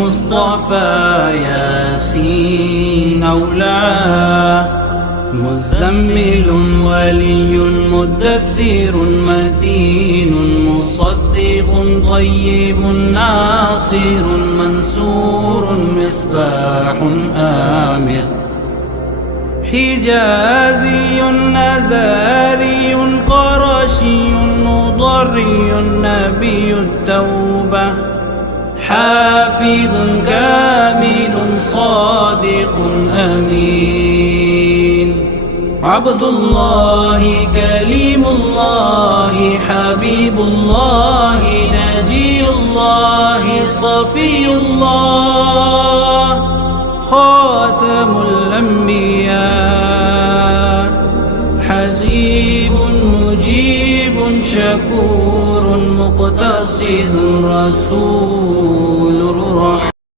مصطفى ياسين أولاه مزمل ولي مدثر متين مصدق طيب ناصر منصور مصباح آمر حجازي نزاري قرشي مضري نبي التوبة حافظ كامل صادق أمين عبد الله كليم الله حبيب الله نجي الله صفي الله خاتم الأنبياء حسيب مجيب شكور مقتصد رسول الرحمن